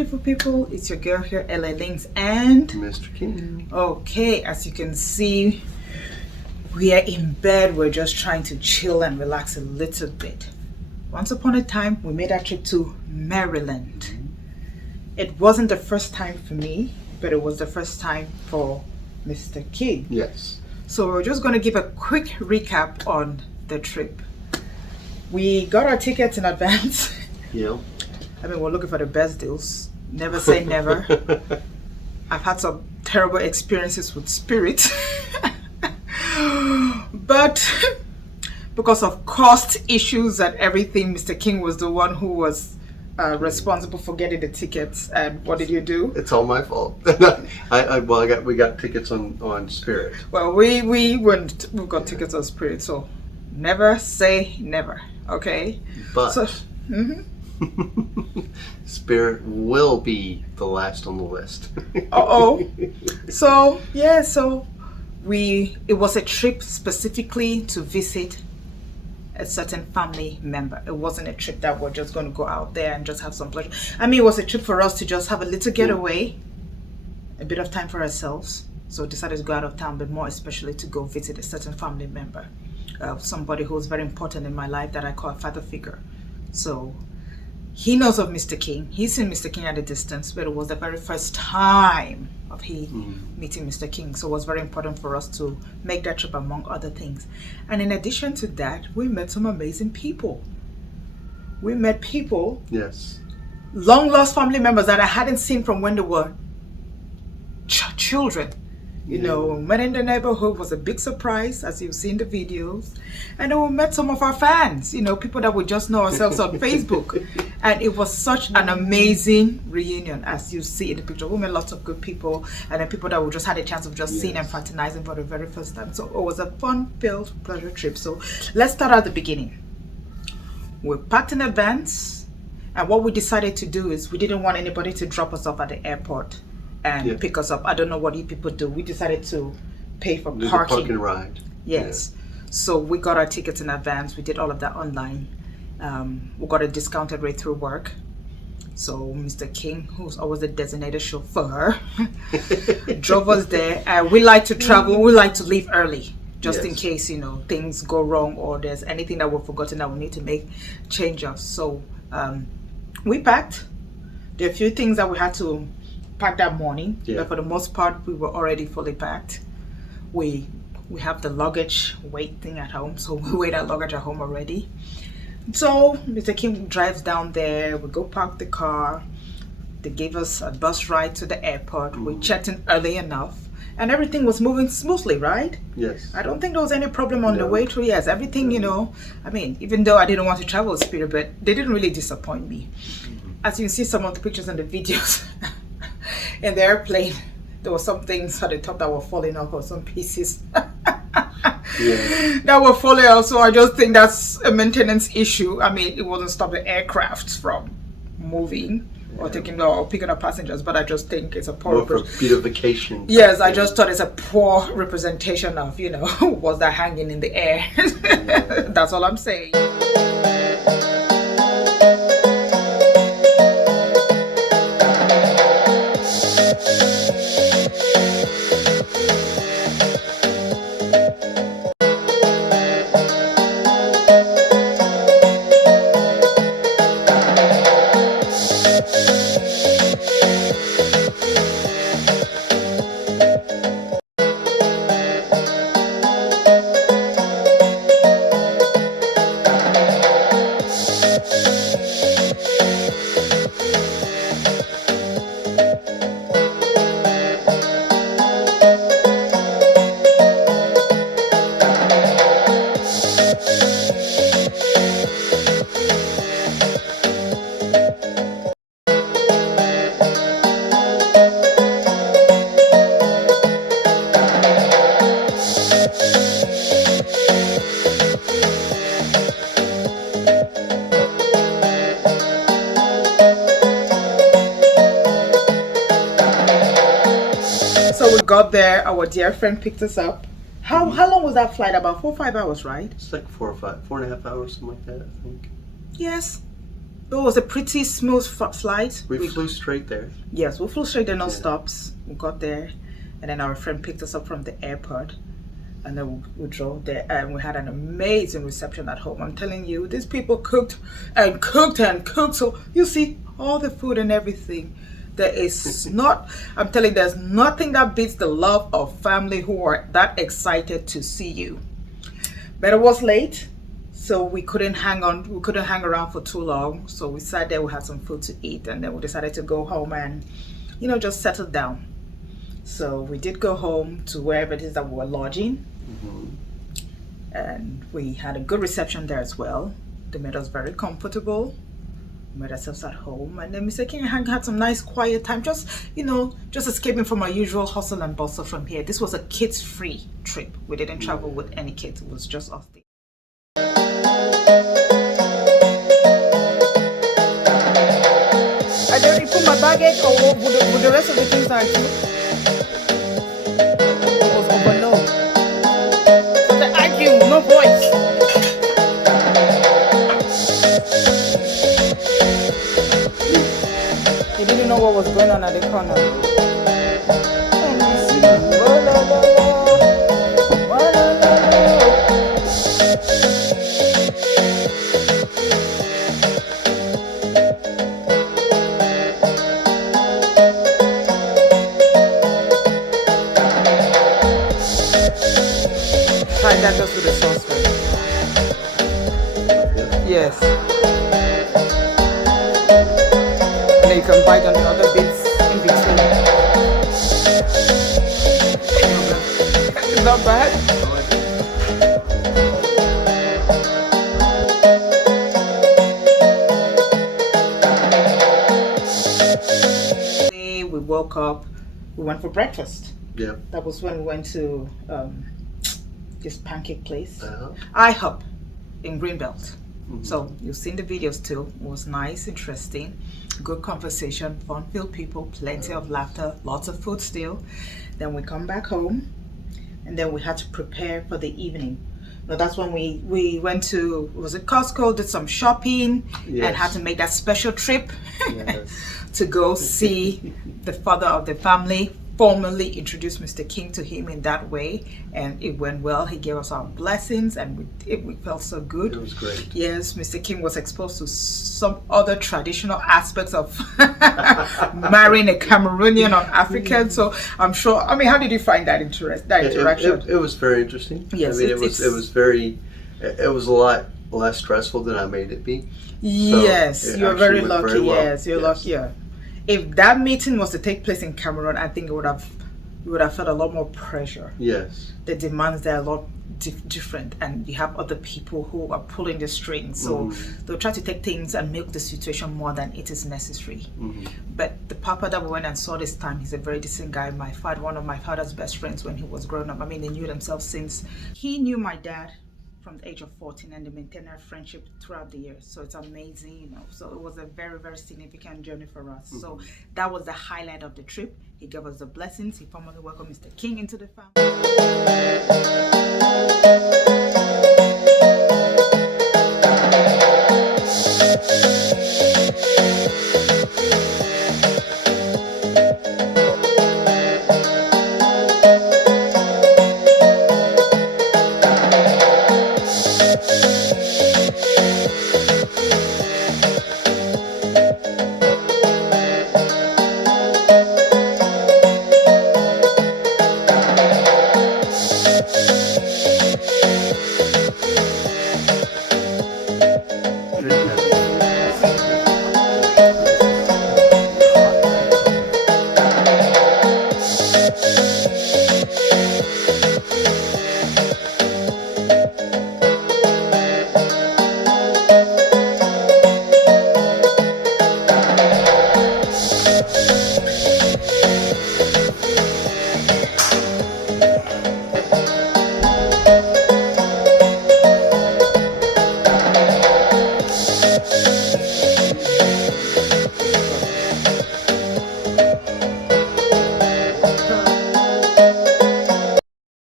beautiful people, it's your girl here, LA Links and Mr. King. Okay, as you can see, we are in bed. We're just trying to chill and relax a little bit. Once upon a time, we made a trip to Maryland. It wasn't the first time for me, but it was the first time for Mr. King. Yes. So we're just going to give a quick recap on the trip. We got our tickets in advance. Yeah. I mean, we're looking for the best deals. Never say never. I've had some terrible experiences with Spirit. But because of cost issues and everything, Mr. King was the one who was responsible for getting the tickets. And what did you do? It's all my fault. We got tickets on Spirit. Well, we got tickets on Spirit, so never say never, okay? But so, Spirit will be the last on the list. So it was a trip specifically to visit a certain family member. It wasn't a trip that we're just going to go out there and just have some pleasure. I mean, it was a trip for us to just have a little getaway, a bit of time for ourselves. So decided to go out of town, but more especially to go visit a certain family member, somebody who was very important in my life that I call a father figure. So he knows of Mr. King. He's seen Mr. King at a distance, but it was the very first time of meeting Mr. King. So it was very important for us to make that trip, among other things. And in addition to that, we met some amazing people. We met people, yes, long lost family members that I hadn't seen from when they were children. You know, met in the neighborhood was a big surprise, as you've seen the videos. And then we met some of our fans, you know, people that we just know ourselves on Facebook. And it was such an amazing reunion, as you see in the picture. We met lots of good people, and then people that we just had a chance of just seeing and fraternizing for the very first time. So it was a fun-filled pleasure trip. So let's start at the beginning. We packed in advance, and what we decided to do is we didn't want anybody to drop us off at the airport and pick us up. I don't know what you people do. We decided to pay for parking. The parking ride. Yes. So we got our tickets in advance. We did all of that online. We got a discounted rate through work. So Mr. King, who's always the designated chauffeur, drove us there. We like to travel. We like to leave early, just in case, you know, things go wrong or there's anything that we've forgotten that we need to make change of. So we packed. There are a few things that we had to pack that morning, but for the most part we were already fully packed. We have the luggage weight thing at home, so we weighed our luggage at home already. So Mr. King drives down there, we go park the car, they gave us a bus ride to the airport. We checked in early enough and everything was moving smoothly, right? Yes. I don't think there was any problem on the way through. Yes, everything, you know, I mean, even though I didn't want to travel with Spirit, but they didn't really disappoint me. As you can see some of the pictures and the videos in the airplane, there were some things at the top that were falling off, or some pieces that were falling off. So I just think that's a maintenance issue. I mean, it wasn't stop the aircraft from moving or taking or picking up passengers, but I just think it's a poor beautification. Yes, I just thought it's a poor representation of, you know, was that hanging in the air. That's all I'm saying. So we got there, our dear friend picked us up. How long was that flight? About 4 or 5 hours, right? It's like 4.5 hours, something like that, I think. Yes. It was a pretty smooth flight. We flew straight there. Yes, we flew straight there, no stops. We got there, and then our friend picked us up from the airport, and then we drove there, and we had an amazing reception at home. I'm telling you, these people cooked and cooked and cooked. So you see all the food and everything. There is not, I'm telling you, there's nothing that beats the love of family who are that excited to see you. But it was late, so we couldn't hang around for too long. So we sat there, we had some food to eat, and then we decided to go home and, just settle down. So we did go home to wherever it is that we were lodging. And we had a good reception there as well. They made us very comfortable. We made ourselves at home, and then Mr. King and Hank had some nice quiet time, just escaping from our usual hustle and bustle from here. This was a kids-free trip. We didn't travel with any kids. It was just us. I didn't put my baggage or with the rest of the things I took. It was overload. So the Achu, no voice. He didn't know what was going on at the corner. Try that just with the sauce first. Yes. And then you can bite on the other bits in between. It's not bad. We woke up, we went for breakfast. Yeah. That was when we went to this pancake place, Uh-huh. IHOP in Greenbelt. So you've seen the videos too. It was nice, interesting, good conversation, fun-filled people, plenty of laughter, lots of food still. Then we come back home, and then we had to prepare for the evening. So that's when we went to, was it Costco, did some shopping, and had to make that special trip to go see the father of the family, formally introduce Mr. King to him in that way, and it went well. He gave us our blessings, and we felt so good. It was great. Yes, Mr. King was exposed to some other traditional aspects of marrying a Cameroonian or African. So I'm sure. I mean, how did you find that interaction? It was very interesting. Yes, I mean, it was a lot less stressful than I made it be. Yes, So you're very lucky. very well. Yes, you're lucky. Yeah. If that meeting was to take place in Cameroon, I think you would have felt a lot more pressure. Yes. The demands there are a lot different, and you have other people who are pulling the strings. So they'll try to take things and milk the situation more than it is necessary. But the papa that we went and saw this time, he's a very decent guy. One of my father's best friends when he was growing up. I mean, they knew themselves since he knew my dad from the age of 14, and they maintained our friendship throughout the years. So it's amazing, So it was a very, very significant journey for us. So that was the highlight of the trip. He gave us the blessings. He formally welcomed Mr. King into the family.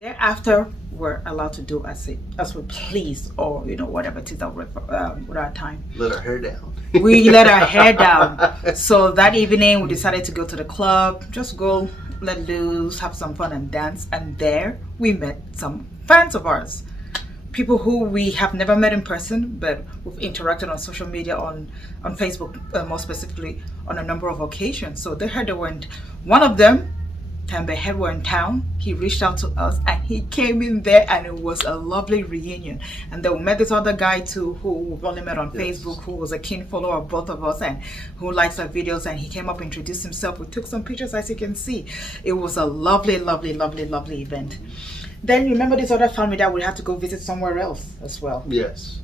Thereafter, we're allowed to do as we please, or whatever it is that with our time. Let our hair down. We let our hair down. So that evening, we decided to go to the club, just go, let loose, have some fun, and dance. And there, we met some fans of ours, people who we have never met in person, but we've interacted on social media, on Facebook, more specifically, on a number of occasions. So they heard they weren't. One of them, Tambe Head, were in town. He reached out to us and he came in there, and it was a lovely reunion. And then we met this other guy too, who we've only met on Facebook, who was a keen follower of both of us and who likes our videos. And he came up, introduced himself. We took some pictures, as you can see. It was a lovely, lovely, lovely, lovely event. Then remember this other family that we had to go visit somewhere else as well. Yes.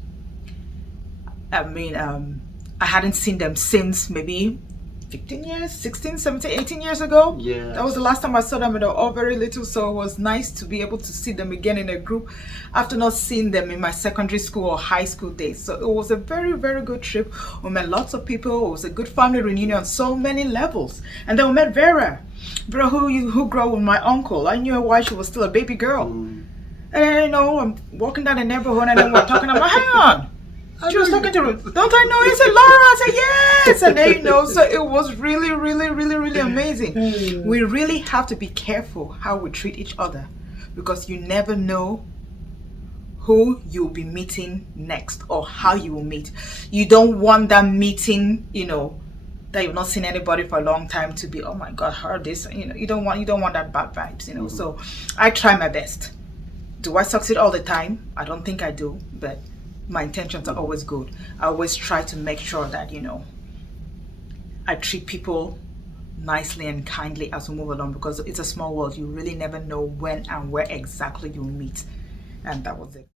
I mean, I hadn't seen them since maybe 15 years, 16, 17, 18 years ago. Yeah. That was the last time I saw them, and they were all very little, so it was nice to be able to see them again in a group after not seeing them in my secondary school or high school days. So it was a very, very good trip. We met lots of people. It was a good family reunion on so many levels. And then we met Vera, who grew up with my uncle. I knew her while she was still a baby girl. And then, I'm walking down the neighborhood, and then we're talking. I'm like, hang on. She was talking to her. Don't I know? He said, Laura. I said, yes. And then, so it was really, really, really, really amazing. We really have to be careful how we treat each other, because you never know who you'll be meeting next or how you will meet. You don't want that meeting, that you've not seen anybody for a long time to be, oh my God, her this. You don't want that bad vibes, So I try my best. Do I succeed all the time? I don't think I do, but my intentions are always good. I always try to make sure that, I treat people nicely and kindly as we move along, because it's a small world. You really never know when and where exactly you'll meet. And that was it.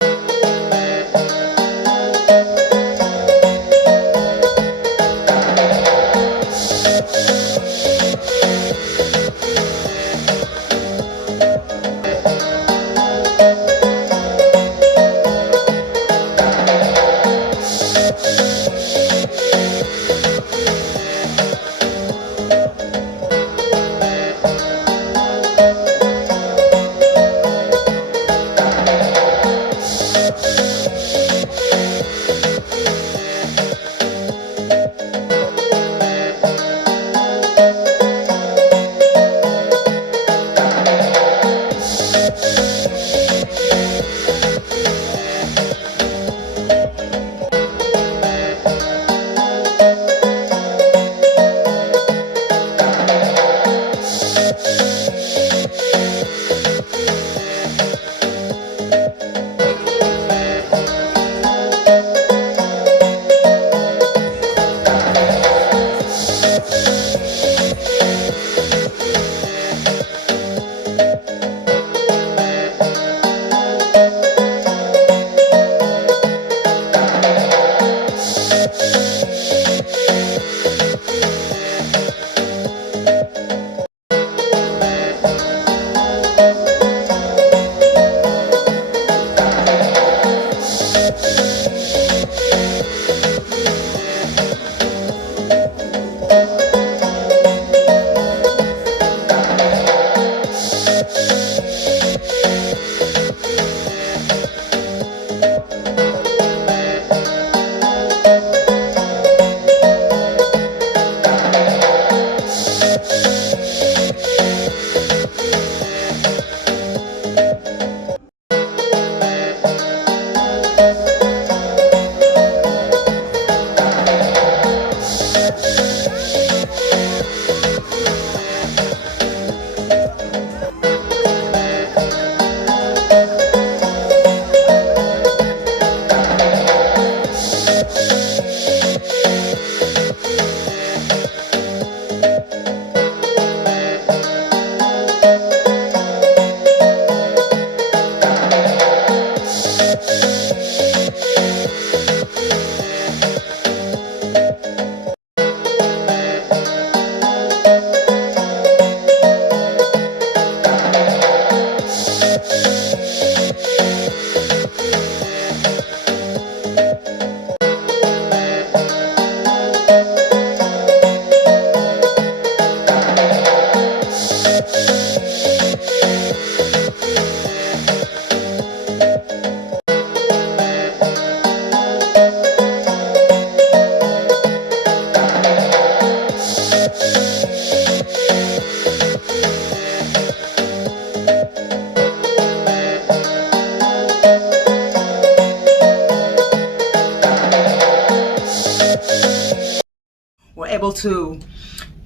able to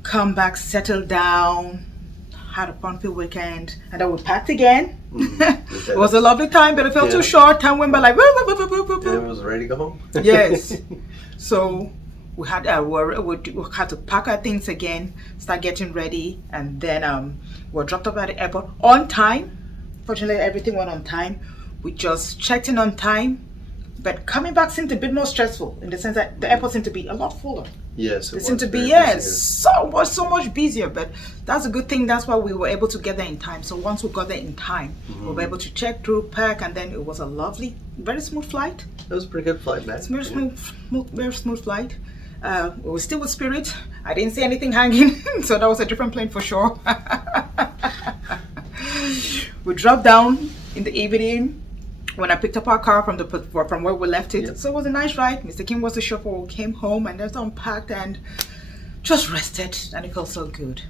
come back, settle down, had a fun-filled weekend, and then we packed again. It was a lovely time, but it felt too short. Time went by like and it was ready to go home. Yes. So we had we had to pack our things again, start getting ready, and then we were dropped off at the airport on time. Fortunately, everything went on time. We just checked in on time, but coming back seemed a bit more stressful in the sense that the airport seemed to be a lot fuller. Yes, it seemed to be so much busier, but that's a good thing. That's why we were able to get there in time. So once we got there in time, we were able to check through, pack, and then it was a lovely, very smooth flight. It was a pretty good flight, man. Very smooth flight. We were still with Spirit. I didn't see anything hanging, so that was a different plane for sure. We dropped down in the evening when I picked up our car from where we left it. Yep. So it was a nice ride. Mr. Kim was the chauffeur. We came home and just unpacked and just rested, and it felt so good.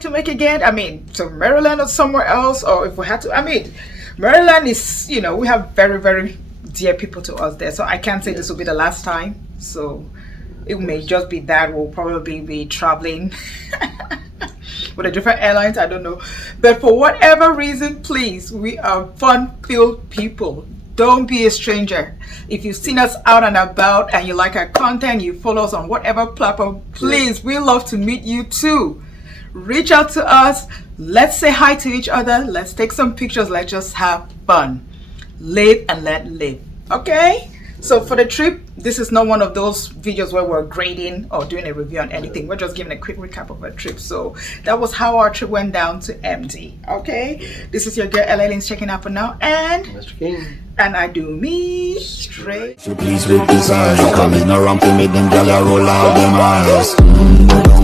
To make again, I mean, to Maryland or somewhere else, or if we had to, I mean, Maryland is, you know, we have very, very dear people to us there, so I can't say this will be the last time. So it may just be that we'll probably be traveling with a different airlines, I don't know, but for whatever reason, please, we are fun-filled people. Don't be a stranger. If you've seen us out and about and you like our content, you follow us on whatever platform, please, we love to meet you too. Reach out to us. Let's say hi to each other. Let's take some pictures. Let's just have fun. Live and let live. Okay? So for the trip, this is not one of those videos where we're grading or doing a review on anything. We're just giving a quick recap of our trip. So that was how our trip went down to MD. Okay? This is your girl LA Links checking out for now. And Mr. King. And I do me straight. So please with this eyes, coming around to make them gyal roll out them eyes.